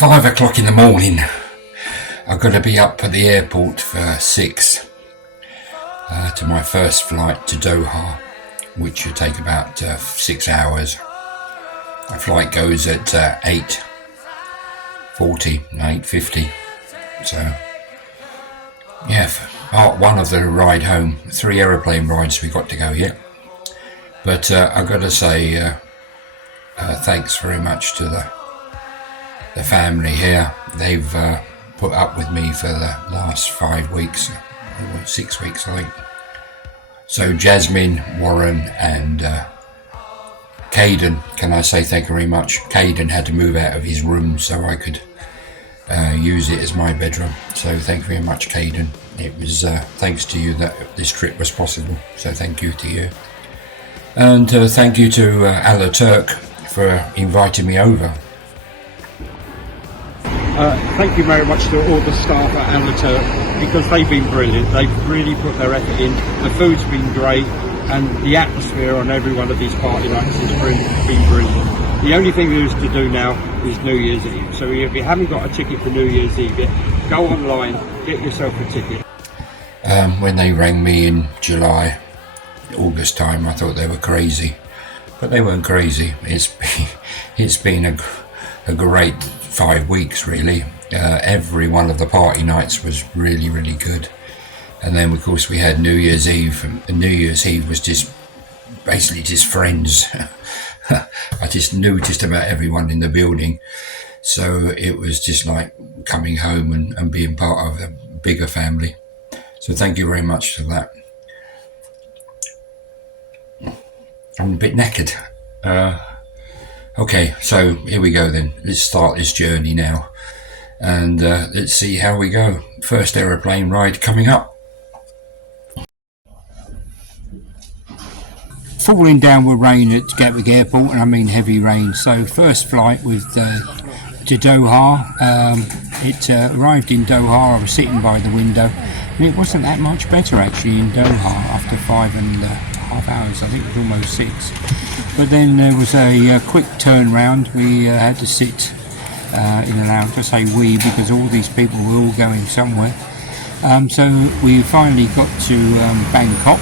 5 o'clock in the morning. I've got to be up at the airport for 6 to my first flight to Doha, which will take about 6 hours. The flight goes at 8:40, 8:50. So yeah, part one of the ride home. 3 aeroplane rides we got to go yet. But I've got to say thanks very much to the family here. They've put up with me for the last 5 weeks, 6 weeks I think. So Jasmine, Warren and Caden, can I say thank you very much. Caden had to move out of his room so I could use it as my bedroom. So thank you very much, Caden. It was thanks to you that this trip was possible. So thank you to you. And thank you to Alaturk for inviting me over. Thank you very much to all the staff at Alaturk, because they've been brilliant. They've really put their effort in. The food's been great, and the atmosphere on every one of these party nights has been brilliant. The only thing there is to do now is New Year's Eve. So if you haven't got a ticket for New Year's Eve yet, go online, get yourself a ticket. When they rang me in July, August time, I thought they were crazy, but they weren't crazy. It's been a great 5 weeks really. Every one of the party nights was really good, and then of course we had New Year's Eve, and New Year's Eve was just basically just friends. I just knew just about everyone in the building, so it was just like coming home and being part of a bigger family. So thank you very much for that. I'm a bit knackered. Okay, so here we go then. Let's start this journey now, and let's see how we go. First aeroplane ride coming up. Falling downward rain at Gatwick Airport, and I mean heavy rain. So first flight with to Doha. It arrived in Doha. I was sitting by the window, and it wasn't that much better actually in Doha after 5.5 hours. I think it was almost 6. But then there was a quick turnaround. We had to sit in a lounge. I say we because all these people were all going somewhere. So we finally got to Bangkok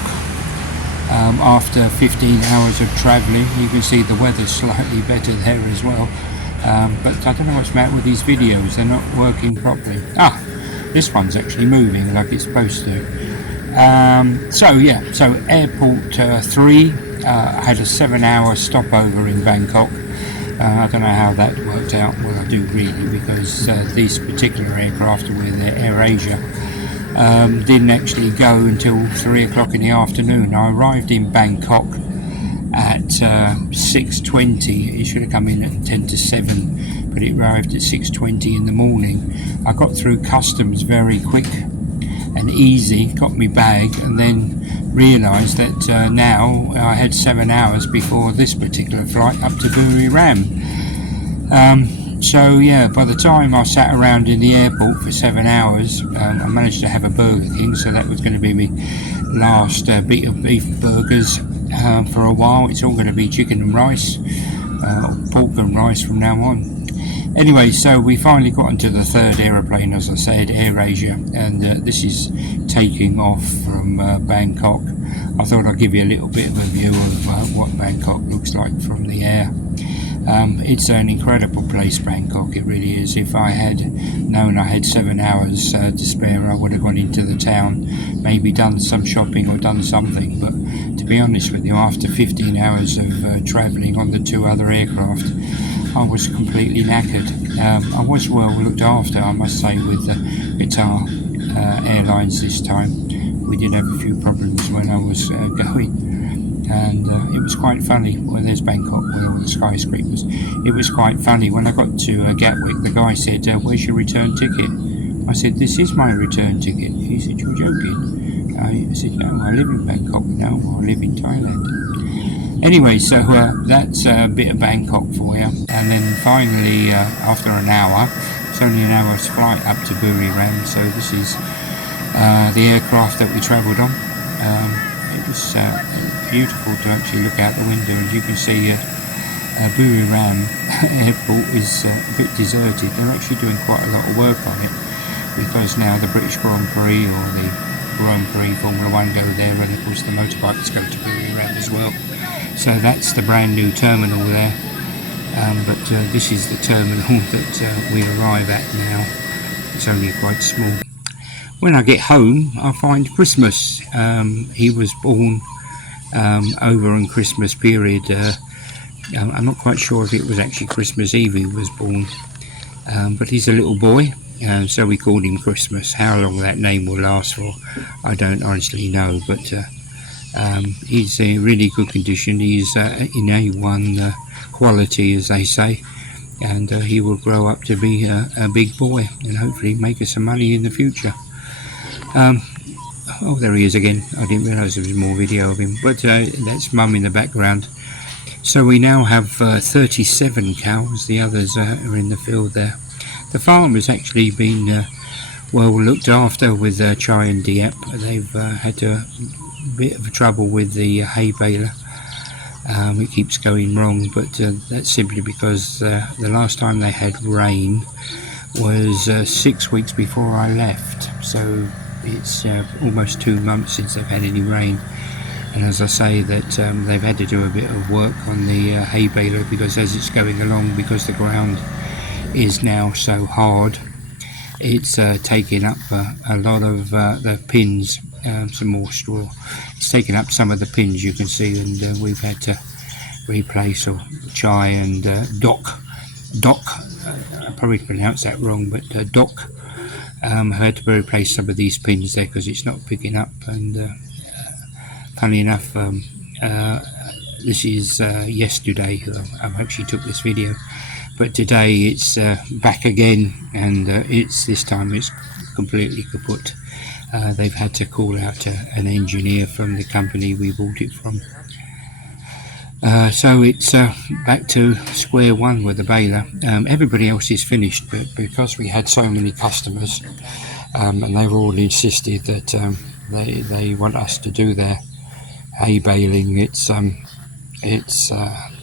after 15 hours of travelling. You can see the weather's slightly better there as well. But I don't know what's the matter with these videos. They're not working properly. This one's actually moving like it's supposed to. So airport 3 had a 7-hour stopover in Bangkok. I don't know how that worked out. Well, I do really, because these particular aircraft were the Air Asia didn't actually go until 3 o'clock in the afternoon. I arrived in Bangkok at 6:20. It should have come in at 10 to 7, but it arrived at 6:20 in the morning. I got through customs very quick and easy, got my bag, and then realised that now I had 7 hours before this particular flight up to Buriram. So yeah, by the time I sat around in the airport for 7 hours, I managed to have a Burger King, so that was going to be my last bit of beef burgers for a while. It's all going to be chicken and rice, pork and rice from now on. Anyway, so we finally got into the third aeroplane, as I said, Air Asia, and this is taking off from Bangkok. I thought I'd give you a little bit of a view of what Bangkok looks like from the air. It's an incredible place, Bangkok, it really is. If I had known I had 7 hours to spare, I would have gone into the town, maybe done some shopping or done something, but to be honest with you, after 15 hours of travelling on the 2 other aircraft, I was completely knackered. I was well looked after, I must say, with Qatar Airlines this time. We did have a few problems when I was going, and it was quite funny. Well, there's Bangkok with all the skyscrapers. It was quite funny. When I got to Gatwick, the guy said, where's your return ticket? I said, this is my return ticket. He said, you're joking? I said, no, I live in Bangkok. No, I live in Thailand. Anyway, so that's a bit of Bangkok for you. And then finally, after an hour, it's only an hour's flight up to Buriram. So this is the aircraft that we travelled on. It was beautiful to actually look out the window, and you can see Buriram airport is a bit deserted. They're actually doing quite a lot of work on it, because now the British Grand Prix or the Grand Prix Formula 1 go there, and of course the motorbikes go to Buriram as well. So that's the brand new terminal there. But this is the terminal that we arrive at now. It's only quite small. When I get home, I find Christmas. He was born over on Christmas period. I'm not quite sure if it was actually Christmas Eve he was born, but he's a little boy, so we called him Christmas. How long that name will last for, I don't honestly know, but he's in really good condition. He's in A1 quality, as they say, and he will grow up to be a big boy and hopefully make us some money in the future. Oh, there he is again. I didn't realise there was more video of him, but that's Mum in the background. So we now have 37 cows. The others are in the field there. The farm has actually been well looked after with Chai and Deap. They've had a bit of trouble with the hay baler. It keeps going wrong, but that's simply because the last time they had rain was 6 weeks before I left. So it's almost 2 months since they've had any rain. And as I say, that they've had to do a bit of work on the hay baler, because as it's going along, because the ground is now so hard, it's taking up a lot of the pins, some more straw. It's taken up some of the pins, you can see, and we've had to replace, or Chai and Doc, I probably pronounced that wrong, but Doc had to replace some of these pins there because it's not picking up. And funny enough, this is yesterday. I actually took this video, but today it's back again, and it's this time it's completely kaput. They've had to call out an engineer from the company we bought it from. So it's back to square one with the baler. Everybody else is finished, but because we had so many customers, and they've all insisted that they want us to do their hay baling, it's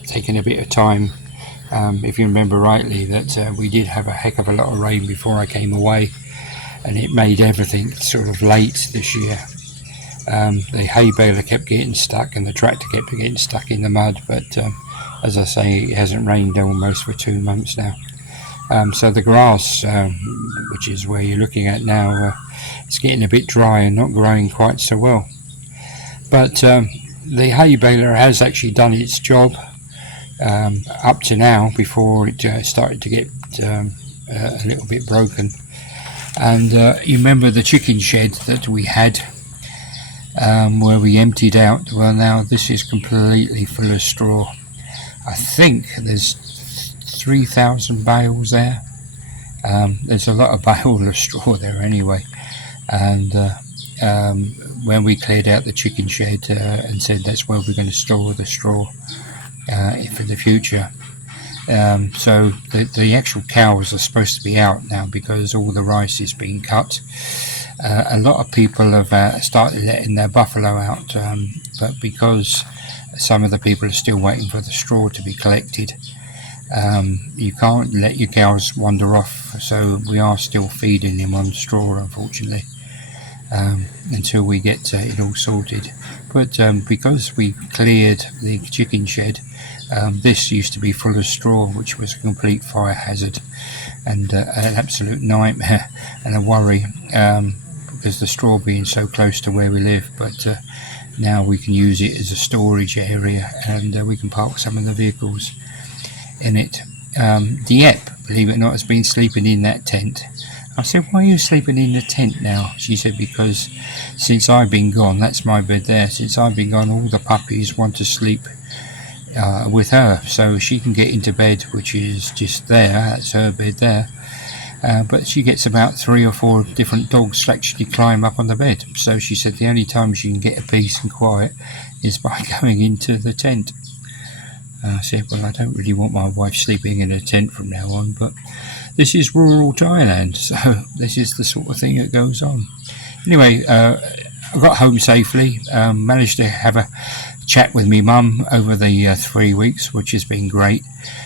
taken a bit of time. If you remember rightly, that we did have a heck of a lot of rain before I came away, and it made everything sort of late this year. The hay baler kept getting stuck and the tractor kept getting stuck in the mud, but as I say, it hasn't rained almost for 2 months now. So the grass, which is where you're looking at now, it's getting a bit dry and not growing quite so well. But the hay baler has actually done its job up to now, before it started to get a little bit broken. And you remember the chicken shed that we had, where we emptied out? Well, now this is completely full of straw. I think there's 3,000 bales there. There's a lot of bale of straw there anyway. And when we cleared out the chicken shed and said that's where we're going to store the straw for the future. So the actual cows are supposed to be out now, because all the rice is being cut. A lot of people have started letting their buffalo out, but because some of the people are still waiting for the straw to be collected, you can't let your cows wander off, so we are still feeding them on straw, unfortunately, until we get it all sorted. But because we cleared the chicken shed, this used to be full of straw, which was a complete fire hazard and an absolute nightmare and a worry, because the straw being so close to where we live. But now we can use it as a storage area, and we can park some of the vehicles in it. Deap, believe it or not, has been sleeping in that tent. I said, why are you sleeping in the tent now? She said, because since I've been gone, that's my bed there, since I've been gone, all the puppies want to sleep with her, so she can get into bed, which is just there, that's her bed there. But she gets about 3 or 4 different dogs to actually climb up on the bed. So she said the only time she can get a peace and quiet is by going into the tent. I said, well, I don't really want my wife sleeping in a tent from now on, but this is rural Thailand, so this is the sort of thing that goes on. Anyway, I got home safely, managed to have a chat with me mum over the 3 weeks, which has been great.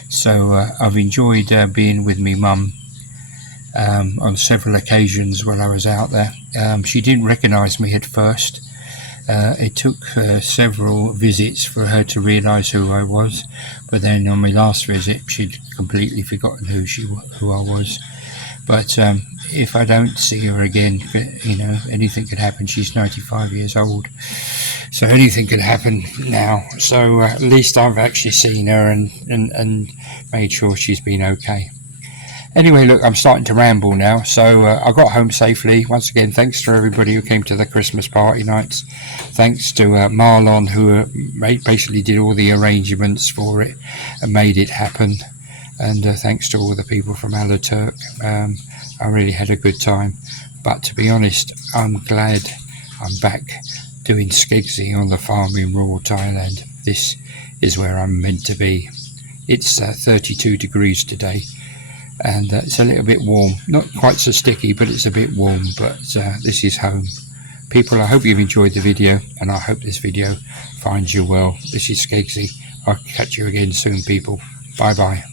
So I've enjoyed being with me mum on several occasions while I was out there. She didn't recognise me at first. It took several visits for her to realise who I was, but then on my last visit she'd completely forgotten who I was. But if I don't see her again, you know, anything could happen. She's 95 years old, so anything could happen now. So at least I've actually seen her and made sure she's been okay. Anyway, look, I'm starting to ramble now. So I got home safely. Once again, thanks to everybody who came to the Christmas party nights. Thanks to Marlon, who basically did all the arrangements for it and made it happen. And thanks to all the people from Alaturk. I really had a good time. But to be honest, I'm glad I'm back doing Skeggsy on the farm in rural Thailand. This is where I'm meant to be. It's 32 degrees today. And it's a little bit warm, not quite so sticky, but it's a bit warm. But this is home. People, I hope you've enjoyed the video, and I hope this video finds you well. This is Skeggsy. I'll catch you again soon, people. Bye bye.